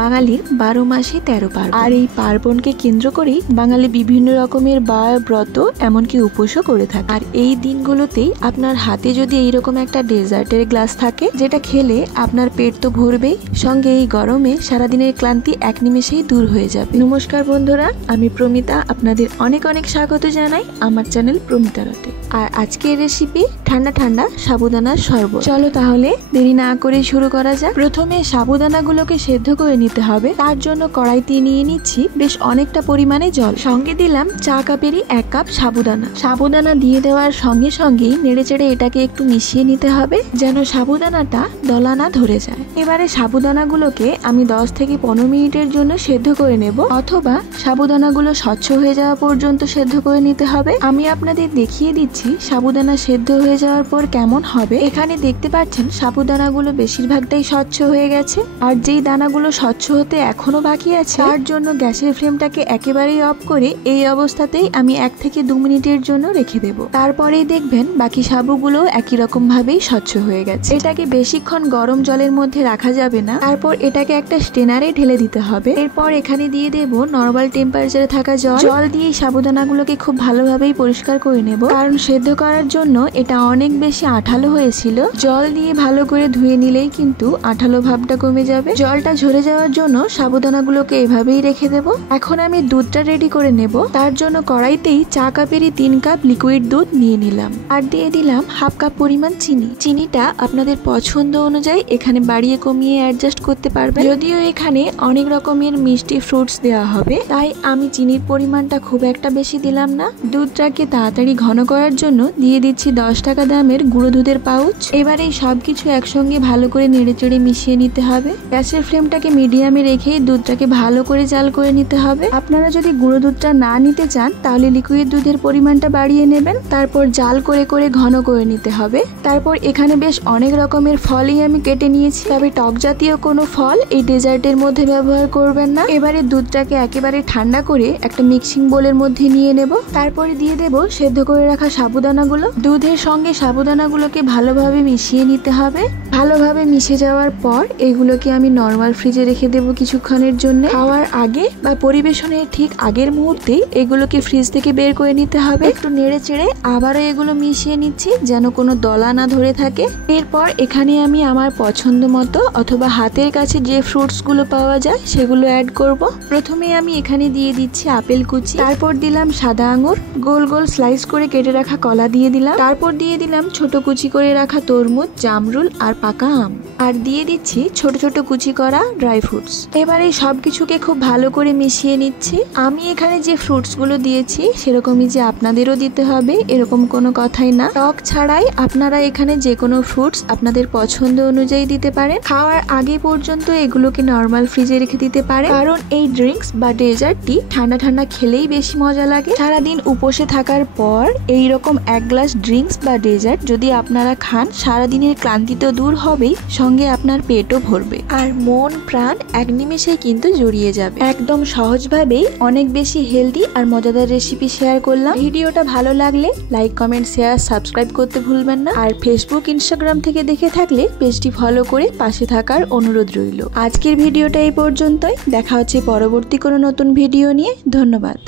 বাঙালির 12 মাসে 13 পার্বণ। আর এই পার্বণকে কেন্দ্র করেই বাঙালি বিভিন্ন রকমের বার, ব্রত এমনকি উপোসও করে থাকে। আর এই দিনগুলোতেই আপনার হাতে যদি এইরকম একটা ডেজার্টের গ্লাস থাকে, যেটা খেলে আপনার পেট তো ভরবেই, সঙ্গে এই গরমে সারাদিনের ক্লান্তি এক নিমেষেই দূর হয়ে যাবে। নমস্কার বন্ধুরা, আমি প্রমিতা আপনাদের অনেক অনেক স্বাগত জানাই আমার চ্যানেল প্রমিতারতে। আর আজকের রেসিপি ঠান্ডা ঠান্ডা সাবুদানার শরবত। চলো তাহলে দেরি না করে শুরু করা যাক। প্রথমে সাবুদানাগুলোকে সেদ্ধ করে নিতে হবে। তার জন্য কড়াইতে নিয়ে নিচ্ছি বেশ অনেকটা পরিমাণে জল, সঙ্গে দিলাম চা কাপেরই 1 কাপ সাবুদানা। সাবুদানা দিয়ে দেওয়ার সঙ্গে সঙ্গেই নেড়েচেড়ে এটাকে একটু মিশিয়ে নিতে হবে, যেন সাবুদানাটা দলা না ধরে যায়। এবারে সাবুদানাগুলোকে আমি 10 থেকে 15 মিনিটের জন্য সেদ্ধ করে নেব, অথবা সাবুদানাগুলো স্বচ্ছ হয়ে যাওয়া পর্যন্ত সেদ্ধ করে নিতে হবে। আমি আপনাদের দেখিয়ে দিচ্ছি সাবুদানা সেদ্ধ হয়ে যাওয়ার পর কেমন হবে। এখানে দেখতে পাচ্ছেন সাবুদানাগুলো বেশিরভাগটাই স্বচ্ছ হয়ে গেছে, আর যেই দানাগুলো স্বচ্ছ হতে এখনো বাকি আছে তার জন্য গ্যাসের ফ্লেমটাকে একেবারেই অফ করে এই অবস্থাতেই আমি 1 থেকে 2 মিনিটের জন্য রেখে দেব। তারপরেই দেখবেন বাকি সাবুগুলো একই রকম ভাবেই স্বচ্ছ হয়ে গেছে। এটাকে বেশিক্ষণ গরম জলের মধ্যে রাখা যাবে না। তারপর এটাকে একটা স্টেনারে ঢেলে দিতে হবে। এরপর এখানে দিয়ে দেব নরমাল টেম্পারেচারে থাকা জল দিয়ে সাবুদানাগুলোকে খুব ভালোভাবেই পরিষ্কার করে নেব, কারণ সেদ্ধ করার জন্য এটা অনেক বেশি আঠালো হয়েছিল। জল দিয়ে ভালো করে ধুয়ে নিলেই কিন্তু আঠালো ভাবটা কমে যাবে। জলটা ঝরে যাওয়ার জন্য সাবুদানাগুলোকে এভাবেই রেখে দেব। এখন আমি দুধটা রেডি করে নেব। তার জন্য কড়াইতেই চা কাপেরই 3 কাপ লিকুইড দুধ নিয়ে নিলাম, আর দিয়ে দিলাম 1/2 কাপ পরিমাণ চিনি। চিনিটা আপনাদের পছন্দ অনুযায়ী এখানে বাড়িয়ে কমিয়ে অ্যাডজাস্ট করতে পারবেন। যদিও এখানে অনেক রকমের মিষ্টি ফ্রুটস দেওয়া হবে, তাই আমি চিনির পরিমাণটা খুব একটা বেশি দিলাম না। দুধটাকে তাড়াতাড়ি ঘন করার জন্য দিয়ে দিচ্ছি 10 টাকা দামের গুঁড়ো দুধের পাউচ। এবার এই সবকিছু একসঙ্গে ভালো করে নেড়েচেড়ে মিশিয়ে নিতে হবে। গ্যাসের ফ্লেমটাকে মিডিয়ামে রেখে দুধটাকে ভালো করে জাল করে নিতে হবে। আপনারা যদি গুঁড়ো দুধটা না নিতে চান তাহলে লিকুইড দুধের পরিমাণটা বাড়িয়ে নেবেন। তারপর জাল করে করে ঘন করে নিতে হবে। তারপর এখানে বেশ অনেক রকমের ফলই আমি কেটে নিয়েছি, তবে টক জাতীয় কোনো ফল এই ডেজার্টের মধ্যে ব্যবহার করবেন না। এবারে দুধটাকে একেবারে ঠান্ডা করে একটা মিক্সিং বোলের মধ্যে নিয়ে নেব। তারপরে দিয়ে দেব সেদ্ধ করে রাখা সাবুদানাগুলো। দুধের সঙ্গে সাবুদানাগুলোকে ভালোভাবে মিশিয়ে নিতে হবে। ভালোভাবে মিশে যাওয়ার পর এগুলোকে আমি নরমাল ফ্রিজে রেখে দেব কিছুক্ষণের জন্য। খাওয়ার আগে বা পরিবেশনের ঠিক আগের মুহূর্তে এগুলোকে ফ্রিজ থেকে বের করে নিতে হবে। একটু নেড়ে চেড়ে আবারও এগুলো মিশিয়ে নিচ্ছি, যেন কোনো দলা না ধরে থাকে। এরপর এখানে আমি আমার পছন্দ মতো অথবা হাতের কাছে যে ফ্রুটস গুলো পাওয়া যায় সেগুলো অ্যাড করব। প্রথমে আমি এখানে দিয়ে দিচ্ছি আপেল কুচি, তারপর দিলাম সাদা আঙুর, গোল গোল স্লাইস করে কেটে রাখা কলা দিয়ে দিলাম, তারপর দিয়ে দিলাম ছোট কুচি করে রাখা তরমুজ, জামরুল আর পাকা আম, আর দিয়ে দিচ্ছি ছোট ছোট কুচি করা ড্রাই ফ্রুটস। এবার এই সবকিছুকে খুব ভালো করে মিশিয়ে নিচ্ছি। আমি এখানে যে ফ্রুটস গুলো দিয়েছি সেরকমই যে আপনাদেরও দিতে হবে এরকম কোনো কথাই না। টক ছাড়াই আপনারা এখানে যে কোনো ফ্রুটস আপনাদের পছন্দ অনুযায়ী দিতে পারেন। খাওয়ার আগে পর্যন্ত এগুলোকে নরমাল ফ্রিজে রেখে দিতে পারে, কারণ এই ড্রিঙ্কস বা ডেজার্টটি ঠান্ডা ঠান্ডা খেলেই বেশি মজা লাগে। সারাদিন উপোসে থাকার পর এইরকম 1 গ্লাস ড্রিঙ্কস বা ডেজার্ট যদি আপনারা খান, সারাদিনের ক্লান্তি তো দূর হবেই, সঙ্গে আপনার পেটও ভরবে আর মন প্রাণ এক নিমেষেই কিন্তু জড়িয়ে যাবে। একদম সহজভাবেই অনেক বেশি হেলদি আর মজাদার রেসিপি শেয়ার করলাম। ভিডিওটা ভালো লাগলে লাইক, কমেন্ট, শেয়ার, সাবস্ক্রাইব করতে ভুলবেন না। আর ফেসবুক, ইনস্টাগ্রাম থেকে দেখে থাকলে পেজটি ফলো করে পাশে থাকার অনুরোধ রইল। আজকের ভিডিওটা এই পর্যন্তই। দেখা হচ্ছে পরবর্তী কোনো নতুন ভিডিও নিয়ে। ধন্যবাদ।